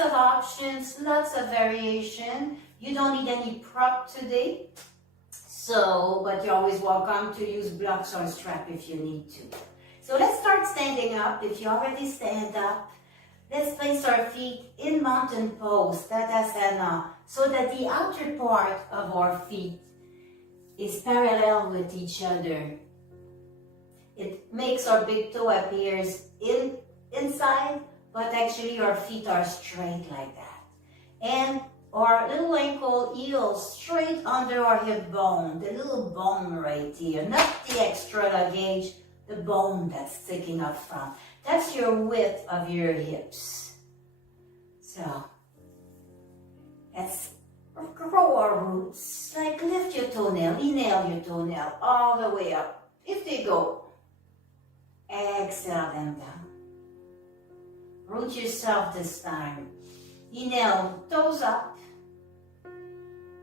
of options, lots of variation. You don't need any prop today. So, but you're always welcome to use blocks or strap if you need to. So let's start standing up. If you already stand up, let's place our feet in mountain pose, Savasana, so that the outer part of our feet is parallel with each other. It makes our big toe appears inside, but actually our feet are straight like that. And our little ankle heels straight under our hip bone, the little bone right here, not the extra luggage, the bone that's sticking up front. That's your width of your hips. So, let's grow our roots. Like lift your toenail, inhale your toenail all the way up. If they go, exhale them down. Root yourself this time. Inhale, toes up.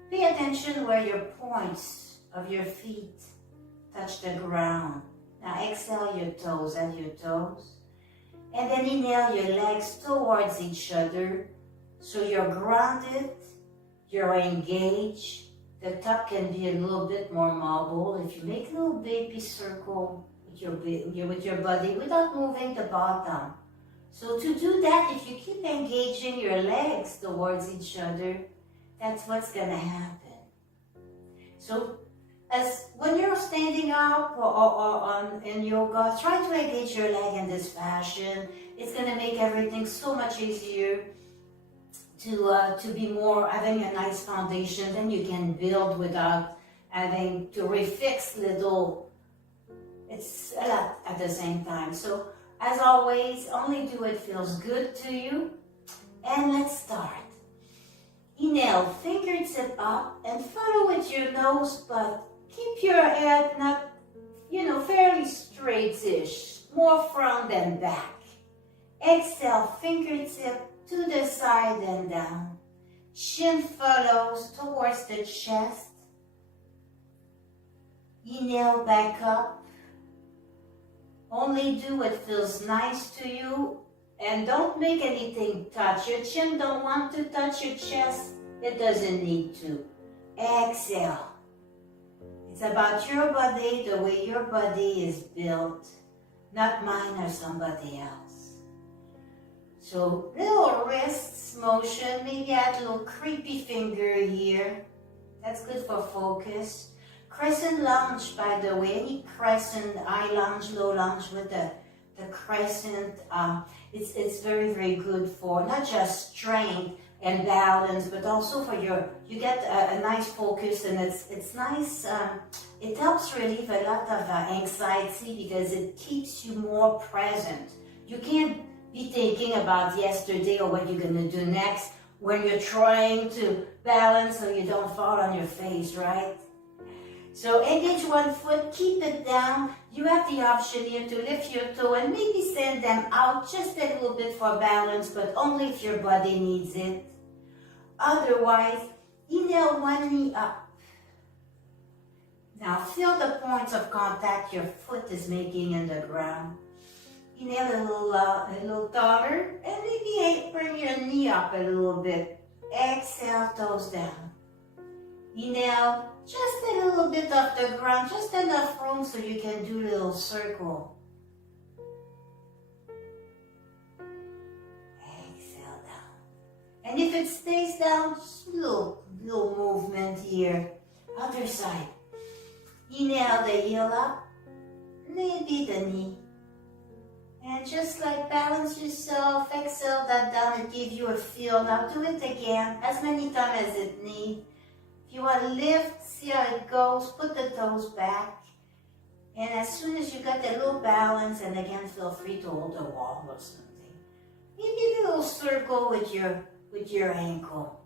Pay attention where your points of your feet touch the ground. Now exhale your toes and your toes. And then inhale your legs towards each other. So you're grounded, you're engaged. The top can be a little bit more mobile. If you make a little baby circle with your body without moving the bottom. So to do that, if you keep engaging your legs towards each other, that's what's going to happen. So as when you're standing up or in yoga, try to engage your leg in this fashion. It's going to make everything so much easier to be more, having a nice foundation. Then you can build without having to refix little. It's a lot at the same time. So as always, only do what feels good to you. And let's start. Inhale, fingertip up and follow with your nose, but keep your head not, fairly straight-ish, more front than back. Exhale, fingertip to the side and down. Chin follows towards the chest. Inhale, back up. Only do what feels nice to you. And don't make anything touch. Your chin don't want to touch your chest. It doesn't need to. Exhale. It's about your body, the way your body is built, not mine or somebody else. So little wrists motion, maybe add a little creepy finger here. That's good for focus. Crescent lunge, by the way, any crescent, high lunge, low lunge with the crescent, it's very, very good for not just strength and balance, but also for you get a nice focus, and it's nice. It helps relieve a lot of anxiety because it keeps you more present. You can't be thinking about yesterday or what you're gonna do next when you're trying to balance so you don't fall on your face, right? So engage one foot, keep it down. You have the option here to lift your toe and maybe send them out just a little bit for balance, but only if your body needs it. Otherwise, inhale, one knee up. Now feel the points of contact your foot is making in the ground. Inhale a little taller, and maybe bring your knee up a little bit. Exhale, toes down. Inhale, just a little bit off the ground, just enough room so you can do a little circle. Exhale down. And if it stays down, just a little movement here. Other side. Inhale the heel up, maybe the knee. And just like balance yourself, exhale that down and give you a feel. Now do it again, as many times as it needs. If you want to lift, see how it goes, put the toes back. And as soon as you got a little balance, and again, feel free to hold the wall or something. Maybe a little circle with your ankle.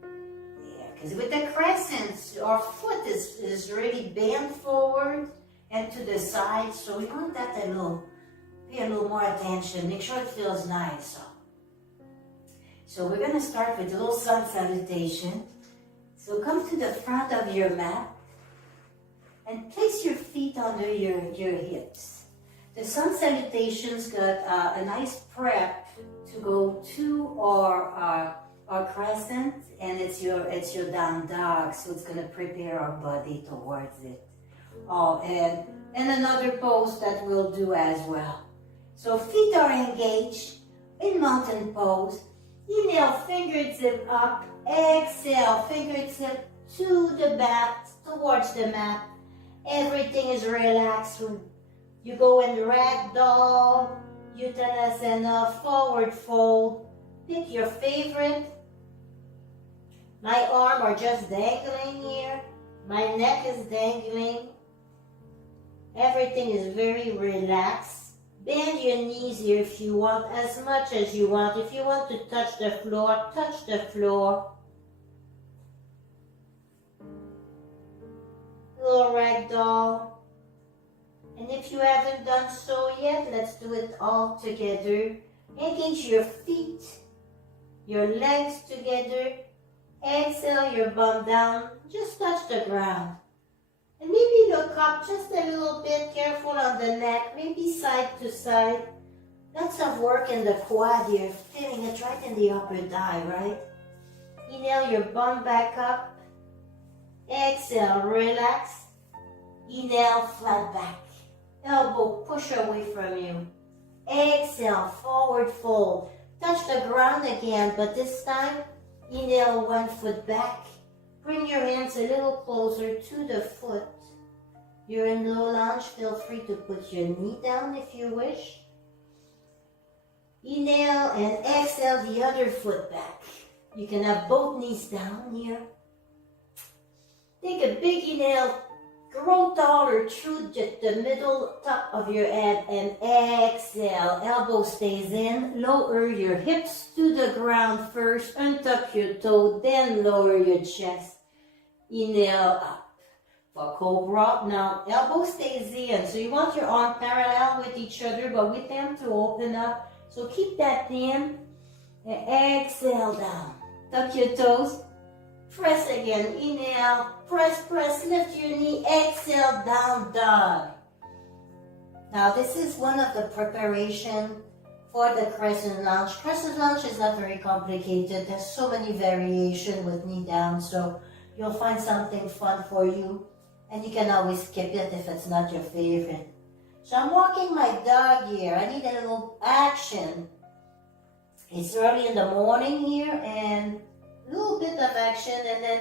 Yeah, because with the crescents, our foot is really bent forward and to the side, so we want that pay a little more attention. Make sure it feels nice. So we're going to start with a little sun salutation. So come to the front of your mat and place your feet under your hips. The sun salutation's got a nice prep to go to our crescent, and it's your down dog, so it's gonna prepare our body towards it. Oh, and another pose that we'll do as well. So feet are engaged in mountain pose. Inhale, fingertip up. Exhale, fingertip to the mat, towards the mat. Everything is relaxed. You go in ragdoll, uttanasana, forward fold. Pick your favorite. My arms are just dangling here. My neck is dangling. Everything is very relaxed. Bend your knees here if you want, as much as you want. If you want to touch the floor, touch the floor. Little ragdoll. And if you haven't done so yet, let's do it all together. Engage your feet, your legs together. Exhale your bum down. Just touch the ground. And maybe look up just a little bit. Careful on the neck. Maybe side to side. Lots of work in the quad here. Feeling it right in the upper thigh, right? Inhale your bum back up. Exhale, relax. Inhale, flat back. Elbow push away from you. Exhale, forward fold. Touch the ground again, but this time, inhale, 1 foot back. Bring your hands a little closer to the foot. You're in low lunge. Feel free to put your knee down if you wish. Inhale and exhale the other foot back. You can have both knees down here. Take a big inhale. Grow taller through the middle top of your head and exhale. Elbow stays in. Lower your hips to the ground first. Untuck your toe, then lower your chest. Inhale up for cobra. Now elbow stays in. So you want your arm parallel with each other, but we tend to open up. So keep that in. And exhale down. Tuck your toes. Press again. Inhale. Press, press. Lift your knee. Exhale. Down dog. Now this is one of the preparation for the crescent lunge. Crescent lunge is not very complicated. There's so many variations with knee down. So you'll find something fun for you. And you can always skip it if it's not your favorite. So I'm walking my dog here. I need a little action. It's early in the morning here and a little bit of action, and then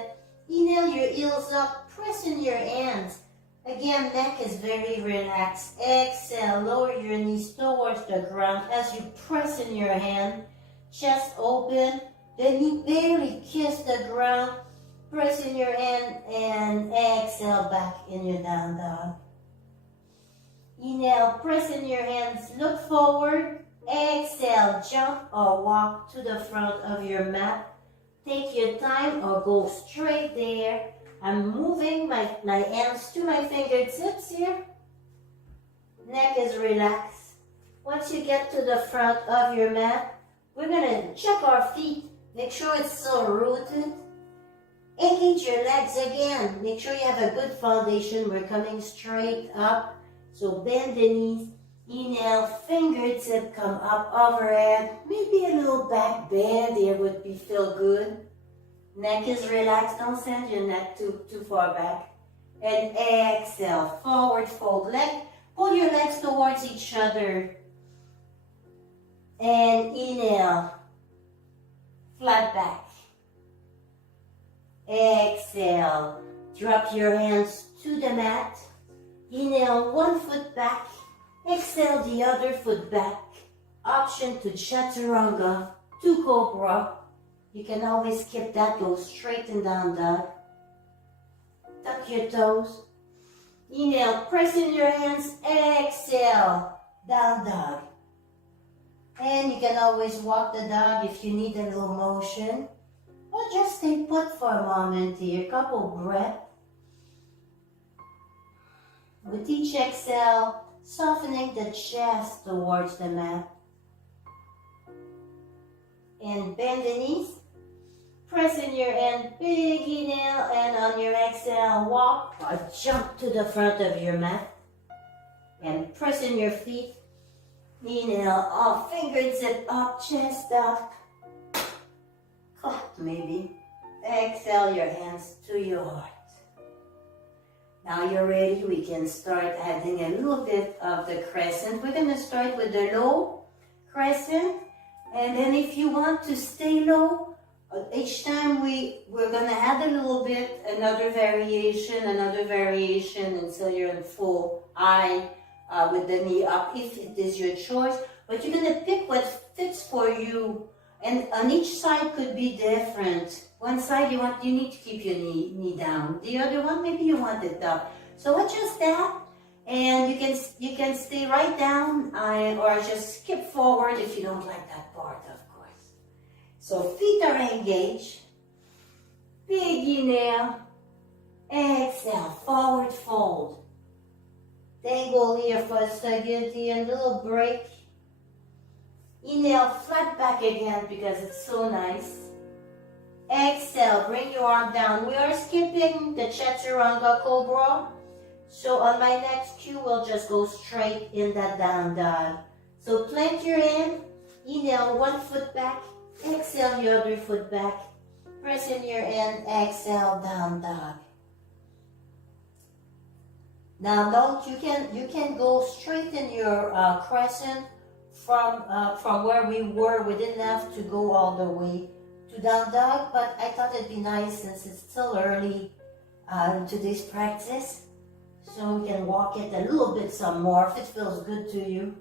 inhale your heels up, press in your hands. Again, neck is very relaxed. Exhale, lower your knees towards the ground as you press in your hand. Chest open, the knee barely kiss the ground. Press in your hand and exhale back in your down dog. Inhale, press in your hands, look forward. Exhale, jump or walk to the front of your mat. Take your time or go straight there. I'm moving my hands to my fingertips here. Neck is relaxed. Once you get to the front of your mat, we're going to check our feet. Make sure it's still rooted. Engage your legs again. Make sure you have a good foundation. We're coming straight up. So bend the knees. Inhale, fingertip come up overhead. Maybe a little back bend here would feel good. Neck is relaxed. Don't send your neck too far back. And exhale, forward fold. Pull your legs towards each other. And inhale, flat back. Exhale, drop your hands to the mat. Inhale, 1 foot back. Exhale the other foot back. Option to chaturanga, to cobra. You can always skip that, go straight and down dog. Tuck your toes. Inhale, press in your hands. Exhale, down dog. And you can always walk the dog if you need a little motion. Or just stay put for a moment here, couple breaths. With each exhale, softening the chest towards the mat. And bend the knees. Press in your hand, big inhale, and on your exhale, walk or jump to the front of your mat. And pressing your feet. Inhale, all fingertip up, chest up. Clap maybe. Exhale your hands to your heart. Now you're ready, we can start adding a little bit of the crescent. We're going to start with the low crescent. And then if you want to stay low, each time we're going to add a little bit, another variation until you're in full eye with the knee up, if it is your choice. But you're going to pick what fits for you. And on each side could be different. One side you need to keep your knee down. The other one, maybe you want it up. So adjust that, and you can stay right down, or just skip forward if you don't like that part, of course. So feet are engaged. Big inhale. Exhale, forward fold. Dangle here for a second, and a little break. Inhale, flat back again because it's so nice. Exhale, bring your arm down. We are skipping the Chaturanga Cobra. So on my next cue, we'll just go straight in that down dog. So plant your hand. Inhale, one foot back. Exhale, your other foot back. Press in your hand. Exhale, down dog. Now you can go straight in your crescent from where we were. We didn't have to go all the way to down dog, but I thought it'd be nice since it's still early in today's practice, so we can walk it a little bit some more if it feels good to you.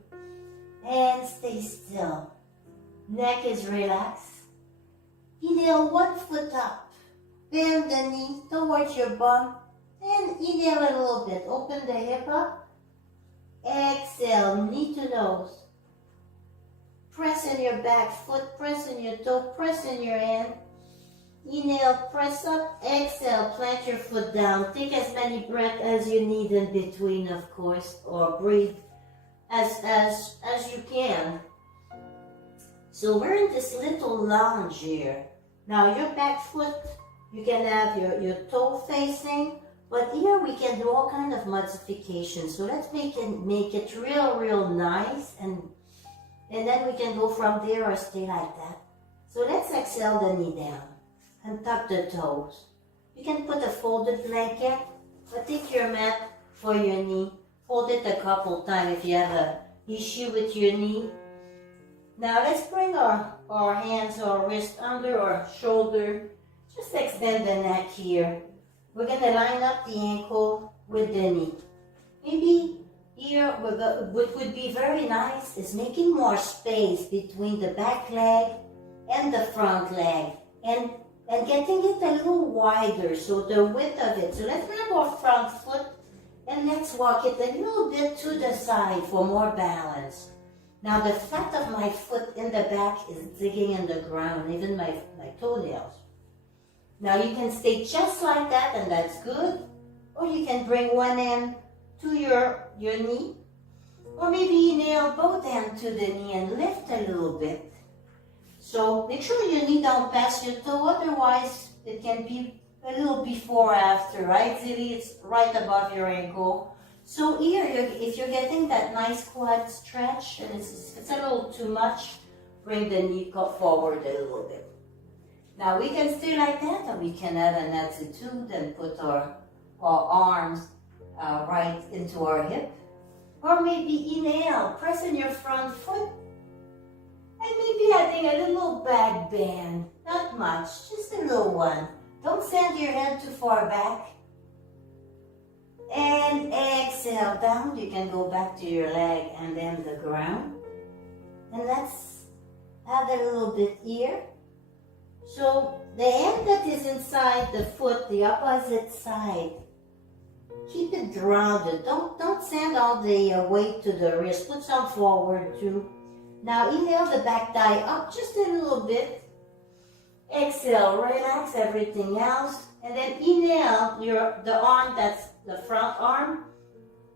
And stay still. Neck is relaxed. Inhale, one foot up. Bend the knee towards your bum. And inhale a little bit. Open the hip up. Exhale, knee to nose. Press in your back foot, press in your toe, press in your hand. Inhale, press up. Exhale, plant your foot down. Take as many breaths as you need in between, of course, or breathe as you can. So we're in this little lunge here. Now your back foot, you can have your toe facing, but here we can do all kind of modifications. So let's make it real nice, and then we can go from there or stay like that. So let's exhale the knee down and tuck the toes. You can put a folded blanket, or take your mat for your knee. Fold it a couple times if you have an issue with your knee. Now let's bring our hands or wrist under our shoulder. Just extend the neck here. We're going to line up the ankle with the knee. Maybe here, what would be very nice is making more space between the back leg and the front leg, and getting it a little wider, so the width of it. So let's grab our front foot and let's walk it a little bit to the side for more balance. Now the flat of my foot in the back is digging in the ground, even my toenails. Now you can stay just like that, and that's good. Or you can bring one hand to your knee, or maybe nail both hands to the knee and lift a little bit. So make sure your knee don't pass your toe, otherwise it can be a little before or after, right? Ideally it's right above your ankle. So here, if you're getting that nice quad stretch and it's a little too much, bring the knee forward a little bit. Now we can stay like that, or we can add an attitude and put our arms right into our hip. Or maybe inhale, press in your front foot, and maybe adding a little back bend. Not much, just a little one. Don't send your head too far back. And exhale down. You can go back to your leg and then the ground. And let's add a little bit here. So the hand that is inside the foot, the opposite side, keep it grounded. Don't send all the weight to the wrist. Put some forward too. Now inhale the back thigh up just a little bit. Exhale, relax everything else. And then inhale the arm, that's the front arm,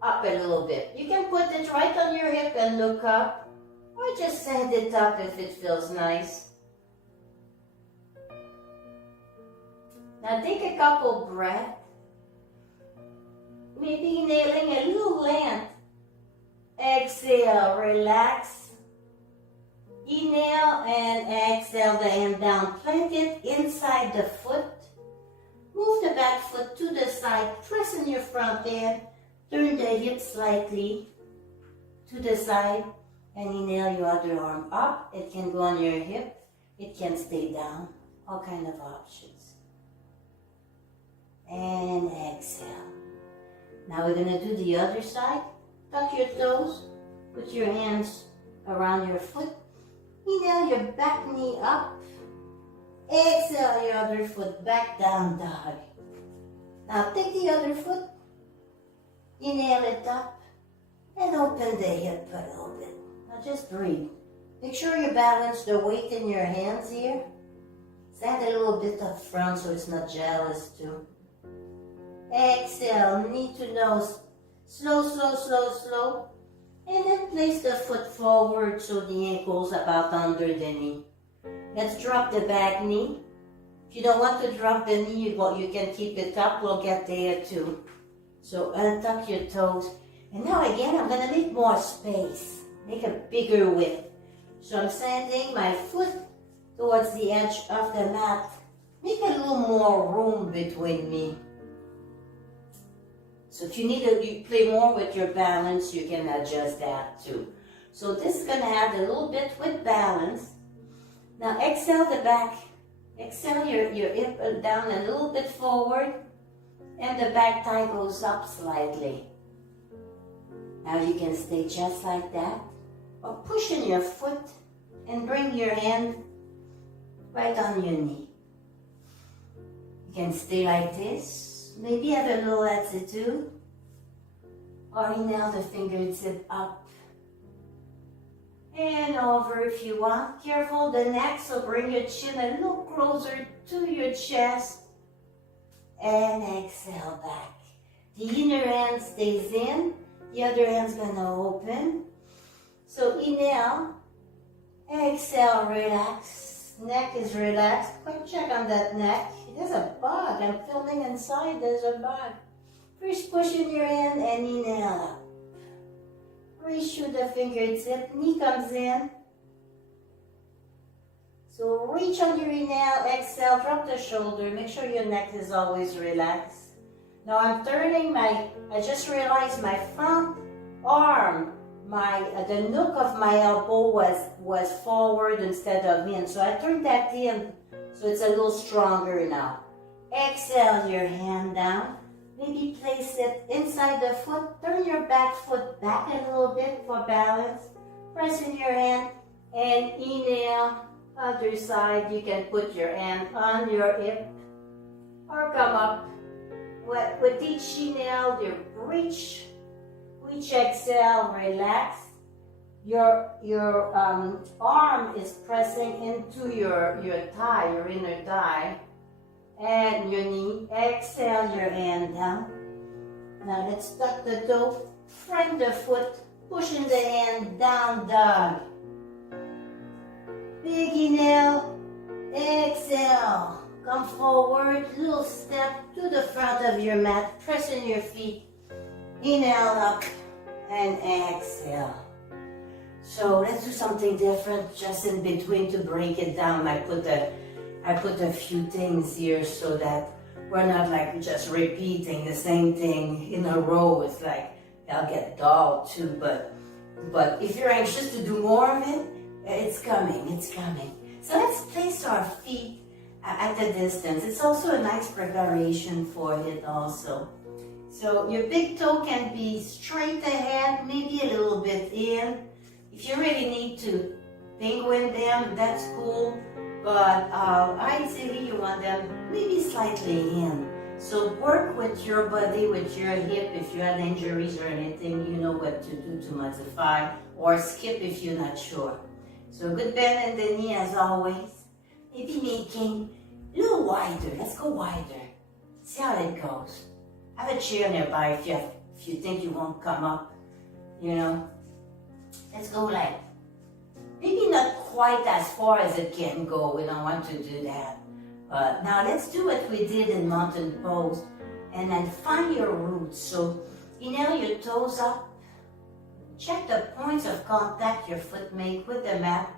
up a little bit. You can put it right on your hip and look up, or just send it up if it feels nice. Now take a couple breaths. Maybe inhaling a little length exhale, relax. Inhale and exhale the hand down. Plant it inside the foot. Move the back foot to the side. Press in your front hand. Turn the hip slightly to the side. And inhale your other arm up. It can go on your hip. It can stay down. All kind of options. And exhale. Now we're going to do the other side. Tuck your toes. Put your hands around your foot. Inhale your back knee up. Exhale your other foot back down dog. Now take the other foot. Inhale it up. And open the hip a little bit. Now just breathe. Make sure you balance the weight in your hands here. Stand a little bit up front so it's not jealous too. Exhale, knee to nose. Slow, slow, slow, slow. And then place the foot forward so the ankle's about under the knee. Let's drop the back knee. If you don't want to drop the knee, you can keep it up. We'll get there too. So untuck your toes. And now again, I'm going to make more space. Make a bigger width. So I'm sending my foot towards the edge of the mat. Make a little more room between me. So if you need to play more with your balance, you can adjust that too. So this is going to add a little bit with balance. Now exhale the back. Exhale your hip down a little bit forward. And the back thigh goes up slightly. Now you can stay just like that. Or push in your foot and bring your hand right on your knee. You can stay like this. Maybe have a little attitude. Or inhale the fingertip up. And over if you want. Careful the neck, so bring your chin a little closer to your chest. And exhale back. The inner hand stays in. The other hand's gonna open. So inhale. Exhale, relax. Neck is relaxed. Quick check on that neck. There's a bug. I'm filming inside. There's a bug. First push in your hand and inhale up. Reach through the fingertip. Knee comes in. So reach on your inhale. Exhale. Drop the shoulder. Make sure your neck is always relaxed. Now I'm turning I just realized my front arm, the nook of my elbow was forward instead of in. So I turned that in. So it's a little stronger now. Exhale your hand down. Maybe place it inside the foot. Turn your back foot back a little bit for balance. Press in your hand and inhale. Other side, you can put your hand on your hip or come up. With each inhale, you reach, exhale, relax. Your arm is pressing into your thigh, your inner thigh, and your knee. Exhale your hand down. Now let's tuck the toe, front the foot, pushing the hand down, dog. Big inhale, exhale. Come forward, little step to the front of your mat, pressing your feet. Inhale up and exhale. So let's do something different just in between to break it down. I put a few things here so that we're not like just repeating the same thing in a row. It's like I'll get dull too, but if you're anxious to do more of it, it's coming. So let's place our feet at a distance. It's also a nice preparation for it also. So your big toe can be straight ahead, maybe a little bit in. If you really need to penguin them, that's cool. But ideally you want them maybe slightly in. So work with your body, with your hip. If you had injuries or anything, you know what to do to modify, or skip if you're not sure. So good bend in the knee as always. Maybe making a little wider. Let's go wider. See how it goes. Have a chair nearby if you think you won't come up. Let's go like, maybe not quite as far as it can go. We don't want to do that. But now let's do what we did in mountain pose. And then find your roots. So inhale your toes up. Check the points of contact your foot make with the mat.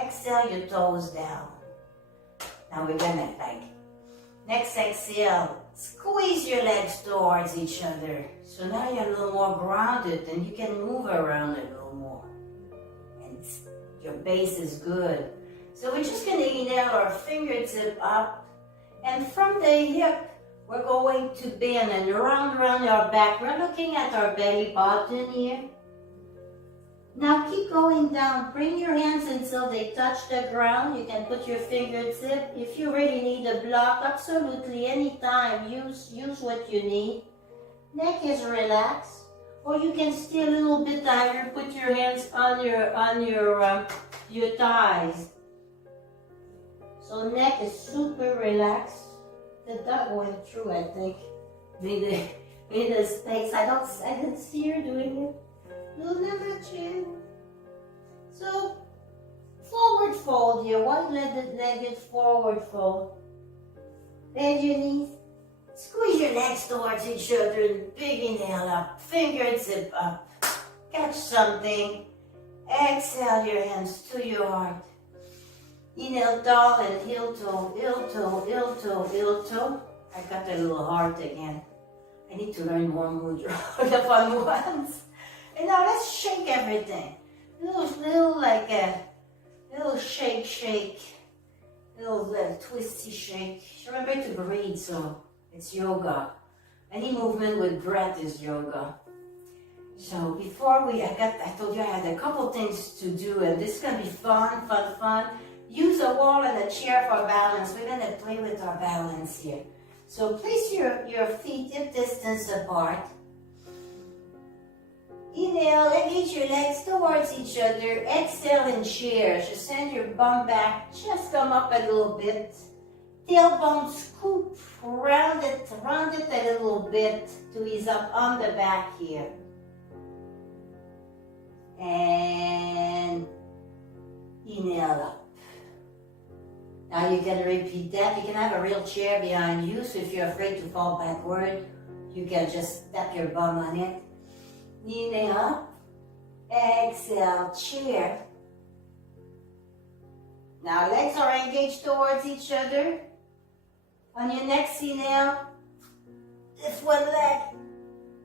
Exhale your toes down. Now we're gonna next exhale, squeeze your legs towards each other. So now you're a little more grounded and you can move around a little more. And your base is good. So we're just gonna inhale our fingertip up. And from the hip, we're going to bend and round our back. We're looking at our belly button here. Now keep going down. Bring your hands until they touch the ground. You can put your fingertip. If you really need a block, absolutely anytime. Use what you need. Neck is relaxed. Or you can stay a little bit higher. Put your hands on your thighs. So neck is super relaxed. The duck went through, I think. Made a space. I didn't see her doing it. No, never chin. So, forward fold here. One-legged forward fold. Bend your knees. Squeeze your legs towards each other and big inhale up. Fingertip up. Catch something. Exhale your hands to your heart. Inhale tall and heel toe, heel toe, heel toe, heel toe. I got a little heart again. I need to learn more mudra, the fun ones. And now let's shake everything. Little shake. Little twisty shake. Remember to breathe, so it's yoga. Any movement with breath is yoga. So before I told you I had a couple things to do, and this is gonna be fun. Use a wall and a chair for balance. We're gonna play with our balance here. So place your feet hip distance apart. Inhale, engage your legs towards each other. Exhale in chair. Just send your bum back. Chest come up a little bit. Tailbone scoop. Round it a little bit to ease up on the back here. And inhale up. Now you can repeat that. You can have a real chair behind you, so if you're afraid to fall backward, you can just tap your bum on it. Inhale up. Exhale, chair. Now legs are engaged towards each other. On your next inhale, lift one leg.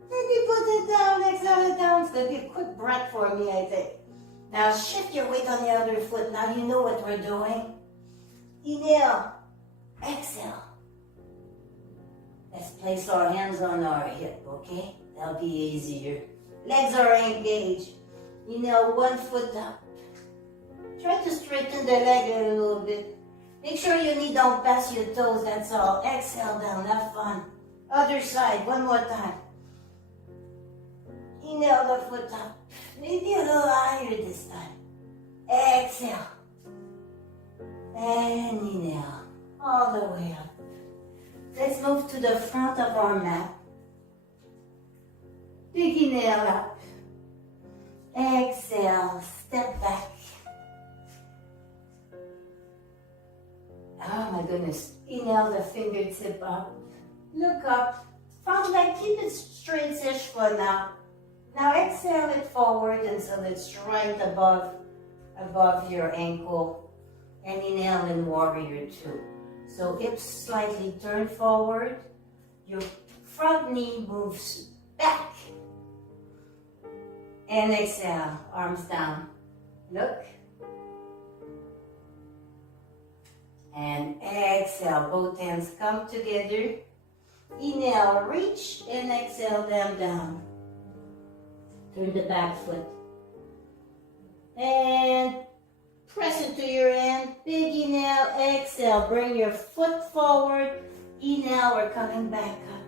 Then you put it down, exhale it down. It's going to be a quick breath for me, I think. Now shift your weight on the other foot. Now you know what we're doing. Inhale, exhale. Let's place our hands on our hip, okay? That'll be easier. Legs are engaged. Inhale, one foot up. Try to straighten the leg a little bit. Make sure your knee don't pass your toes, that's all. Exhale down, have fun. Other side, one more time. Inhale the foot up. Maybe a little higher this time. Exhale. And inhale. All the way up. Let's move to the front of our mat. Big inhale up. Exhale, step back. Oh my goodness. Inhale the fingertip up. Look up. Front leg, keep it straight-ish for now. Now exhale it forward until it's right above your ankle. And inhale in warrior two. So hips slightly turn forward. Your front knee moves back. And exhale, arms down. Look. And exhale, both hands come together. Inhale, reach, and exhale them down. Turn the back foot. And press into your hand. Big inhale, exhale. Bring your foot forward. Inhale, we're coming back up.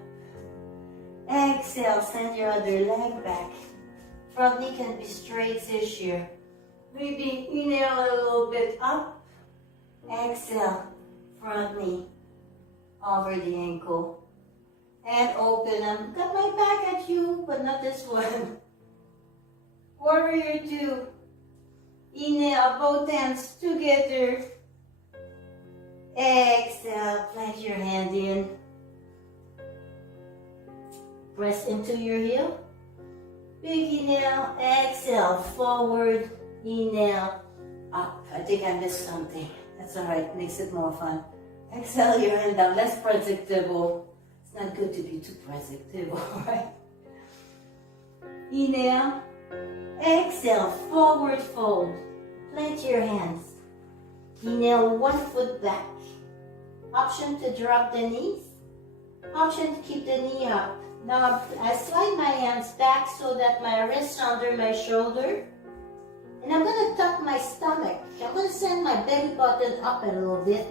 Exhale, send your other leg back. Front knee can be straight-ish here. Maybe inhale a little bit up. Exhale, front knee over the ankle. And open them. Got my back at you, but not this one. Warrior two. Inhale, both hands together. Exhale, plant your hand in. Press into your heel. Big inhale, exhale, forward, inhale, up. I think I missed something. That's all right, makes it more fun. Exhale your hand down, less predictable. It's not good to be too predictable, right? Inhale, exhale, forward fold. Plant your hands. Inhale, one foot back. Option to drop the knees. Option to keep the knee up. Now I slide my hands back so that my wrists under my shoulder. And I'm going to tuck my stomach. I'm going to send my belly button up a little bit.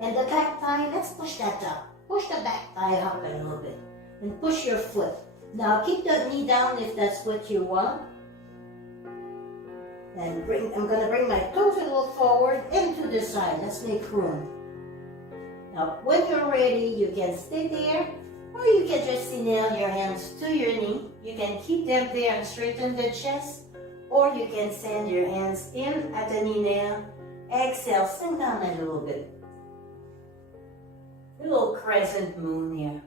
And the back thigh, let's push that up. Push the back thigh up a little bit. And push your foot. Now keep the knee down if that's what you want. And I'm going to bring my toes a little forward and to the side. Let's make room. Now when you're ready, you can stay there. Or you can just inhale your hands to your knee. You can keep them there and straighten the chest. Or you can send your hands in at an inhale. Exhale, sink down a little bit. A little crescent moon here.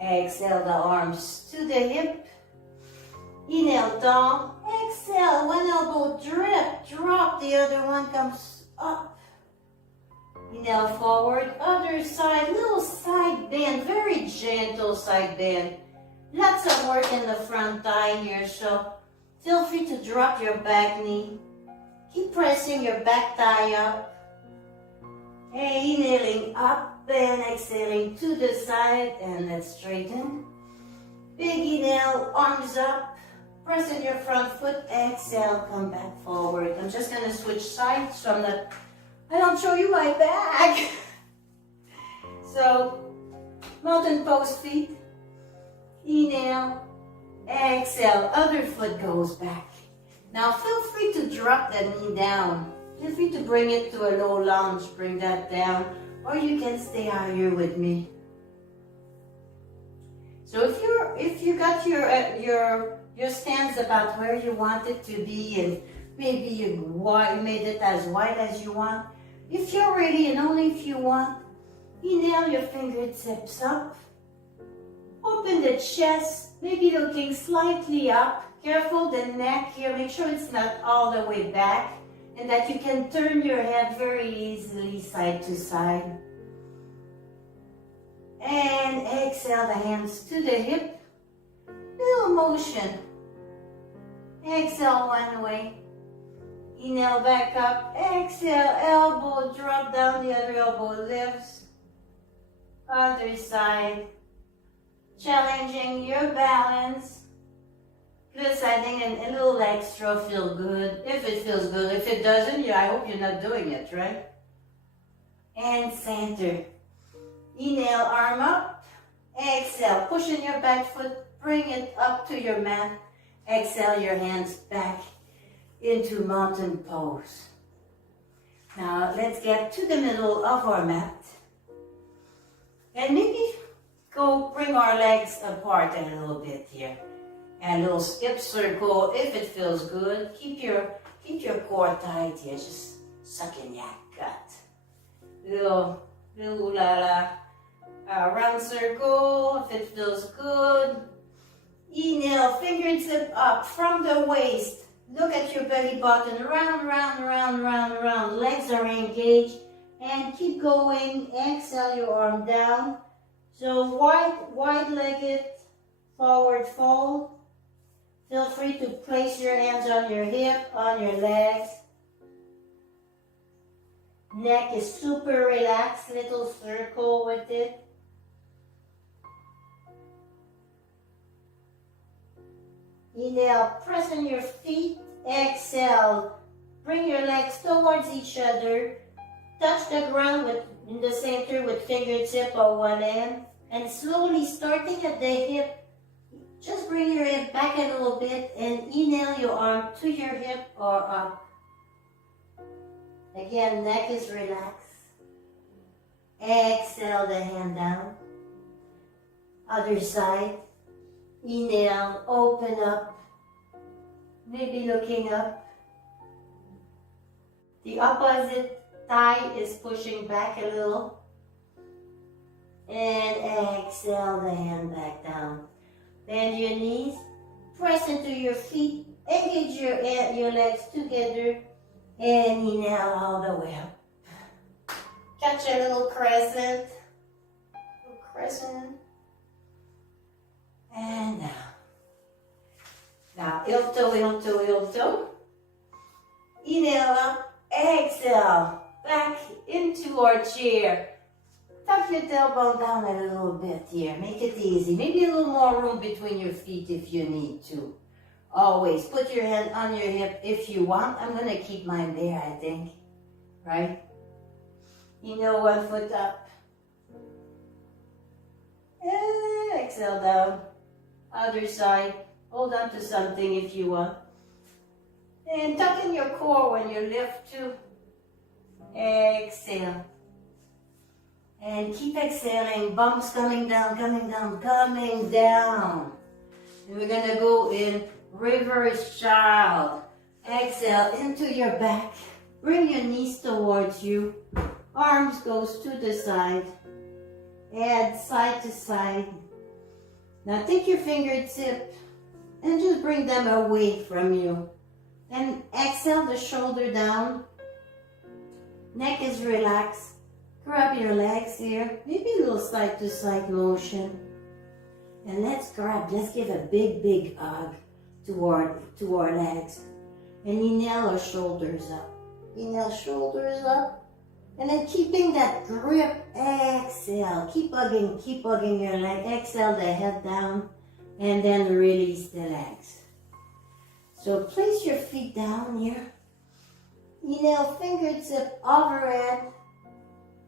Exhale the arms to the hip. Inhale down. Exhale, one elbow drop. The other one comes up. Inhale forward, other side, little side bend, very gentle side bend. Lots of work in the front thigh here, so feel free to drop your back knee. Keep pressing your back thigh up. Hey, inhaling up and exhaling to the side, and let's straighten. Big inhale, arms up. Press in your front foot, exhale, come back forward. I'm just going to switch sides so I don't show you my back. So, mountain pose feet. Inhale, exhale, other foot goes back. Now feel free to drop that knee down. Feel free to bring it to a low lunge, bring that down, or you can stay higher with me. So if you got your stance about where you want it to be, and maybe you made it as wide as you want. If you're ready, and only if you want, inhale your fingertips up. Open the chest, maybe looking slightly up. Careful the neck here, make sure it's not all the way back, and that you can turn your head very easily side to side. And exhale the hands to the hip. Little motion. Exhale one way. Inhale back up. Exhale, elbow drop down, the other elbow lifts. Other side. Challenging your balance. Plus adding a little extra feel good. If it feels good. If it doesn't, I hope you're not doing it, right? And center. Inhale, arm up. Exhale, push in your back foot. Bring it up to your mat. Exhale your hands back into mountain pose. Now let's get to the middle of our mat. And maybe bring our legs apart a little bit here. And a little skip circle if it feels good. Keep your core tight here. Just suck in your gut. Little la round circle if it feels good. Inhale, fingertip up from the waist. Look at your belly button. Round, round, round, round, round. Legs are engaged. And keep going. Exhale your arm down. So wide-legged forward fold. Feel free to place your hands on your hip, on your legs. Neck is super relaxed. Little circle with it. Inhale, press on your feet. Exhale, bring your legs towards each other. Touch the ground in the center with fingertip or one hand. And slowly, starting at the hip, just bring your hip back a little bit and inhale your arm to your hip or up. Again, neck is relaxed. Exhale the hand down. Other side. Inhale, open up. Maybe looking up. The opposite thigh is pushing back a little. And exhale the hand back down. Bend your knees, press into your feet, engage your legs together, and inhale all the way up. Catch a little crescent. And down. Now, heel toe, heel toe, heel toe. Inhale up, exhale, back into our chair. Tuck your tailbone down a little bit here. Make it easy. Maybe a little more room between your feet if you need to. Always put your hand on your hip if you want. I'm going to keep mine there, I think. Right? Inhale, one foot up. Exhale down. Other side. Hold on to something if you want. And tuck in your core when you lift too. Exhale. And keep exhaling. Bumps coming down, coming down, coming down. And we're going to go in reverse child. Exhale into your back. Bring your knees towards you. Arms goes to the side. Head side to side. Now take your fingertip and just bring them away from you. And exhale the shoulder down. Neck is relaxed. Grab your legs here. Maybe a little side to side motion. And let's give a big, big hug to our legs. And inhale our shoulders up. Inhale, shoulders up. And then keeping that grip, exhale. Keep hugging your leg. Exhale the head down. And then release the legs. So place your feet down here. Inhale, fingertip overhead.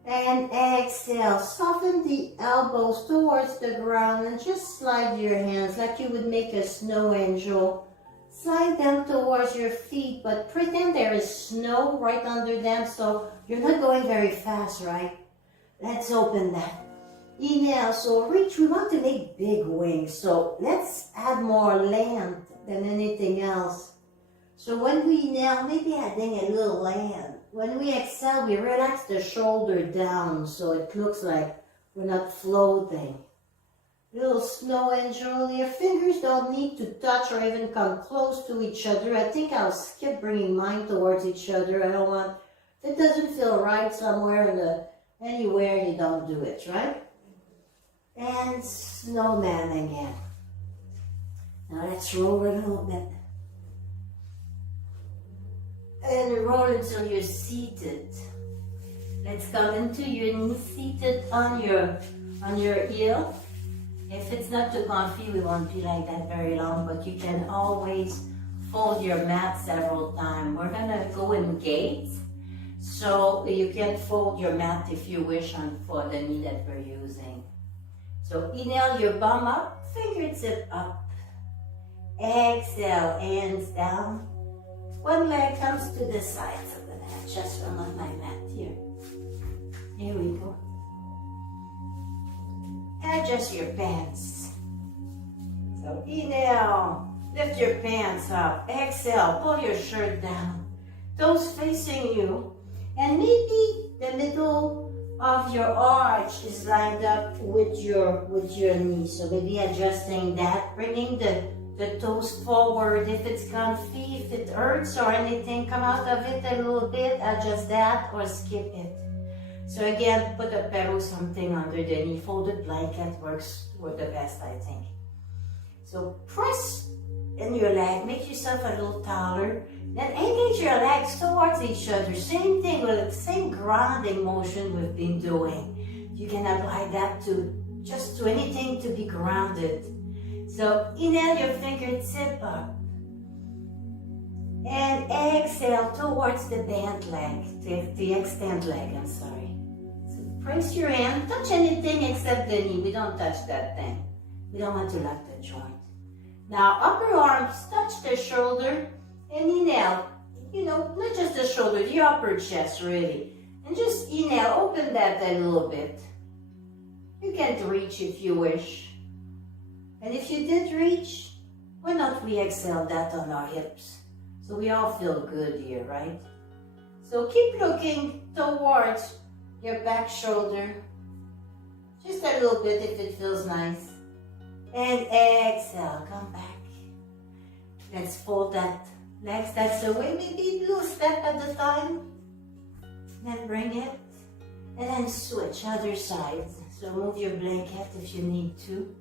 And exhale. Soften the elbows towards the ground and just slide your hands like you would make a snow angel. Slide them towards your feet, but pretend there is snow right under them, so you're not going very fast, right? Let's open that. Inhale, so reach. We want to make big wings, so let's add more length than anything else. So when we inhale, maybe adding a little length. When we exhale, we relax the shoulder down, so it looks like we're not floating. Little snow angel. Your fingers don't need to touch or even come close to each other. I think I'll skip bringing mine towards each other. I don't want, if it doesn't feel right somewhere anywhere, you don't do it, right? And snowman again. Now let's roll a little bit. And roll until you're seated. Let's come into your knees, seated on your heel. If it's not too comfy, we won't be like that very long, but you can always fold your mat several times. We're gonna go in gates, so you can fold your mat if you wish for the knee that we're using. So inhale your bum up, fingertip up. Exhale, hands down. One leg comes to the side, so I'm gonna adjust from on my mat here. Here we go. Adjust your pants. So inhale, lift your pants up. Exhale, pull your shirt down. Toes facing you. And maybe the middle of your arch is lined up with your knee. So maybe adjusting that, bringing the toes forward. If it's comfy, if it hurts or anything, come out of it a little bit, adjust that or skip it. So again, put a pillow, something under the knee. Folded blanket works the best, I think. So press in your leg, make yourself a little taller. Then engage your legs towards each other. Same thing, with the same grounding motion we've been doing. You can apply that to anything to be grounded. So inhale your fingertip up. And exhale towards the bent leg, the extend leg, I'm sorry. Place your hand, touch anything except the knee. We don't touch that thing. We don't want to lock the joint. Now, upper arms touch the shoulder and inhale. Not just the shoulder, the upper chest really. And just inhale, open that a little bit. You can reach if you wish. And if you did reach, why not we exhale that on our hips? So we all feel good here, right? So keep looking towards your back shoulder, just a little bit if it feels nice. And exhale, come back. Let's fold that legs that's away, maybe do a step at a time. Then bring it. And then switch other sides. So move your blanket if you need to.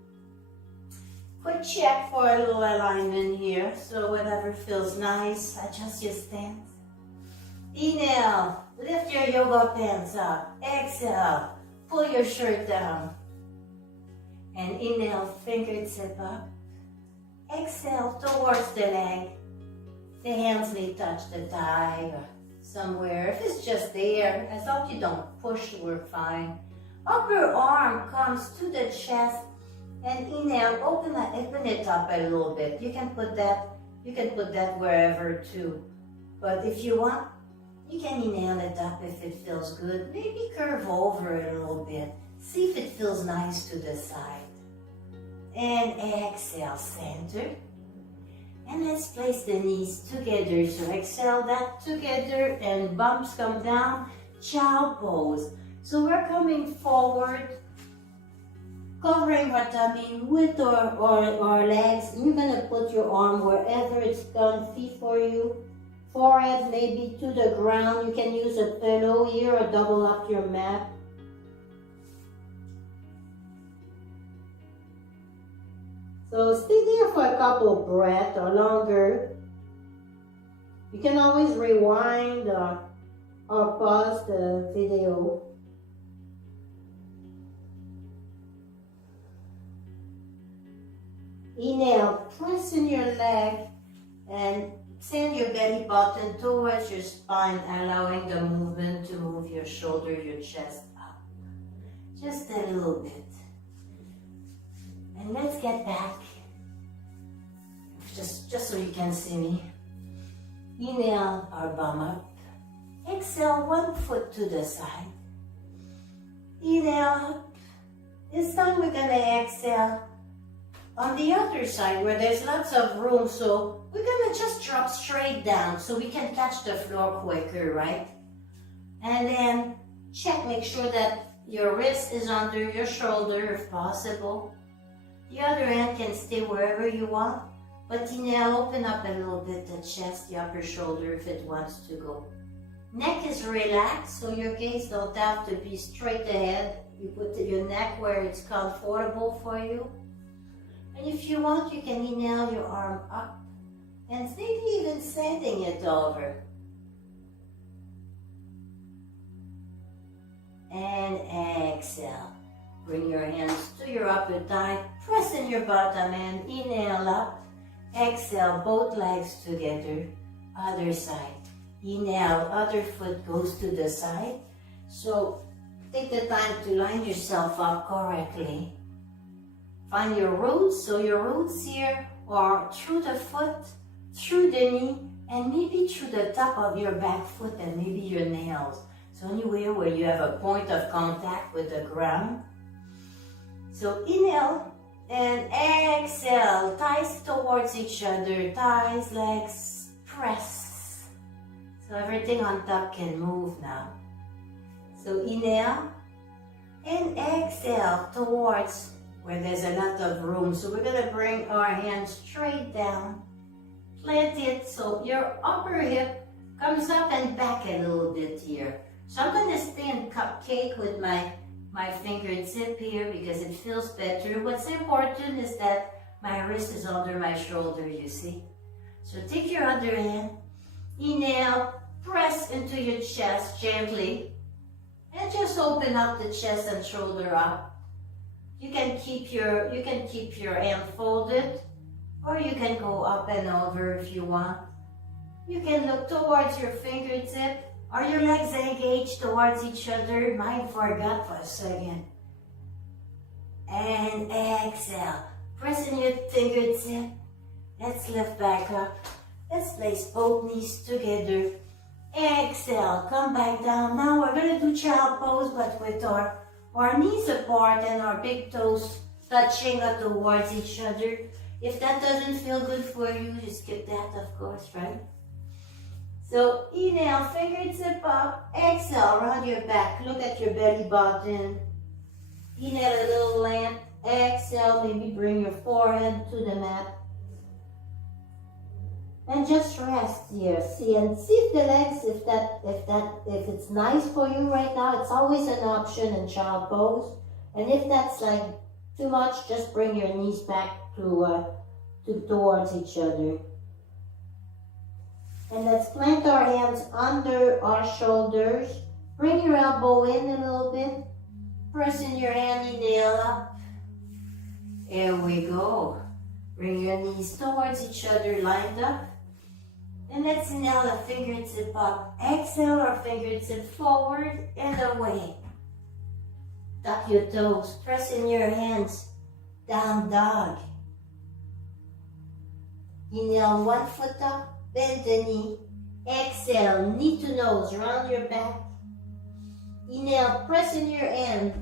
Quick check for a little alignment here. So whatever feels nice, adjust your stance. Inhale, lift your yoga pants up. Exhale, pull your shirt down. And inhale, fingertip up. Exhale towards the leg. The hands may touch the thigh or somewhere. If it's just there, as long as you don't push, work fine. Upper arm comes to the chest. And inhale, open it up a little bit. You can put that wherever too. But if you want, you can inhale it up if it feels good. Maybe curve over it a little bit. See if it feels nice to the side. And exhale, center. And let's place the knees together. So exhale that together and bumps come down. Child pose. So we're coming forward, covering our tummy with our legs. You're going to put your arm wherever it's comfy for you. Forehead maybe to the ground. You can use a pillow here or double up your mat. So stay there for a couple of breaths or longer. You can always rewind or pause the video. Inhale, press in your leg and send your belly button towards your spine, allowing the movement to move your shoulder, your chest up. Just a little bit. And let's get back, just so you can see me. Inhale, our bum up. Exhale, one foot to the side. Inhale up. This time we're going to exhale on the other side where there's lots of room. So we're going to just drop straight down so we can touch the floor quicker, right? And then check, make sure that your wrist is under your shoulder if possible. The other hand can stay wherever you want, but inhale, open up a little bit the chest, the upper shoulder if it wants to go. Neck is relaxed, so your gaze don't have to be straight ahead. You put your neck where it's comfortable for you. And if you want, you can inhale your arm up and maybe even sending it over. And exhale. Bring your hands to your upper thigh, press in your bottom and inhale up. Exhale, both legs together, other side. Inhale, other foot goes to the side. So take the time to line yourself up correctly. Find your roots, so your roots here are through the foot, through the knee, and maybe through the top of your back foot and maybe your nails. So anywhere where you have a point of contact with the ground. So inhale and exhale, thighs towards each other, thighs, legs, press. So everything on top can move now. So inhale and exhale towards where there's a lot of room. So we're going to bring our hands straight down, plant it so your upper hip comes up and back a little bit here. So I'm going to stand cupcake with my fingertip here because it feels better. What's important is that my wrist is under my shoulder, you see. So take your other hand, inhale, press into your chest gently, and just open up the chest and shoulder up. You can keep your hand folded, or you can go up and over if you want. You can look towards your fingertip. Are your legs engaged towards each other? Mine forgot for a second. And exhale. Press in your fingertip. Let's lift back up. Let's place both knees together. Exhale. Come back down. Now we're going to do child pose, but with our knees apart and our big toes touching up towards each other. If that doesn't feel good for you, just skip that, of course, right? So inhale, fingertip up, exhale, round your back, look at your belly button. Inhale a little length, Exhale, maybe bring your forehead to the mat. And just rest here. See if the legs, if it's nice for you right now, it's always an option in child pose. And if that's like too much, just bring your knees back towards each other. And let's plant our hands under our shoulders. Bring your elbow in a little bit. Press in your hand, inhale up. Here we go. Bring your knees towards each other, lined up. And let's inhale a fingertip up. Exhale our fingertip forward and away. Tuck your toes. Press in your hands. Down dog. Inhale, one foot up. Bend the knee. Exhale, knee to nose. Round your back. Inhale, press in your hand.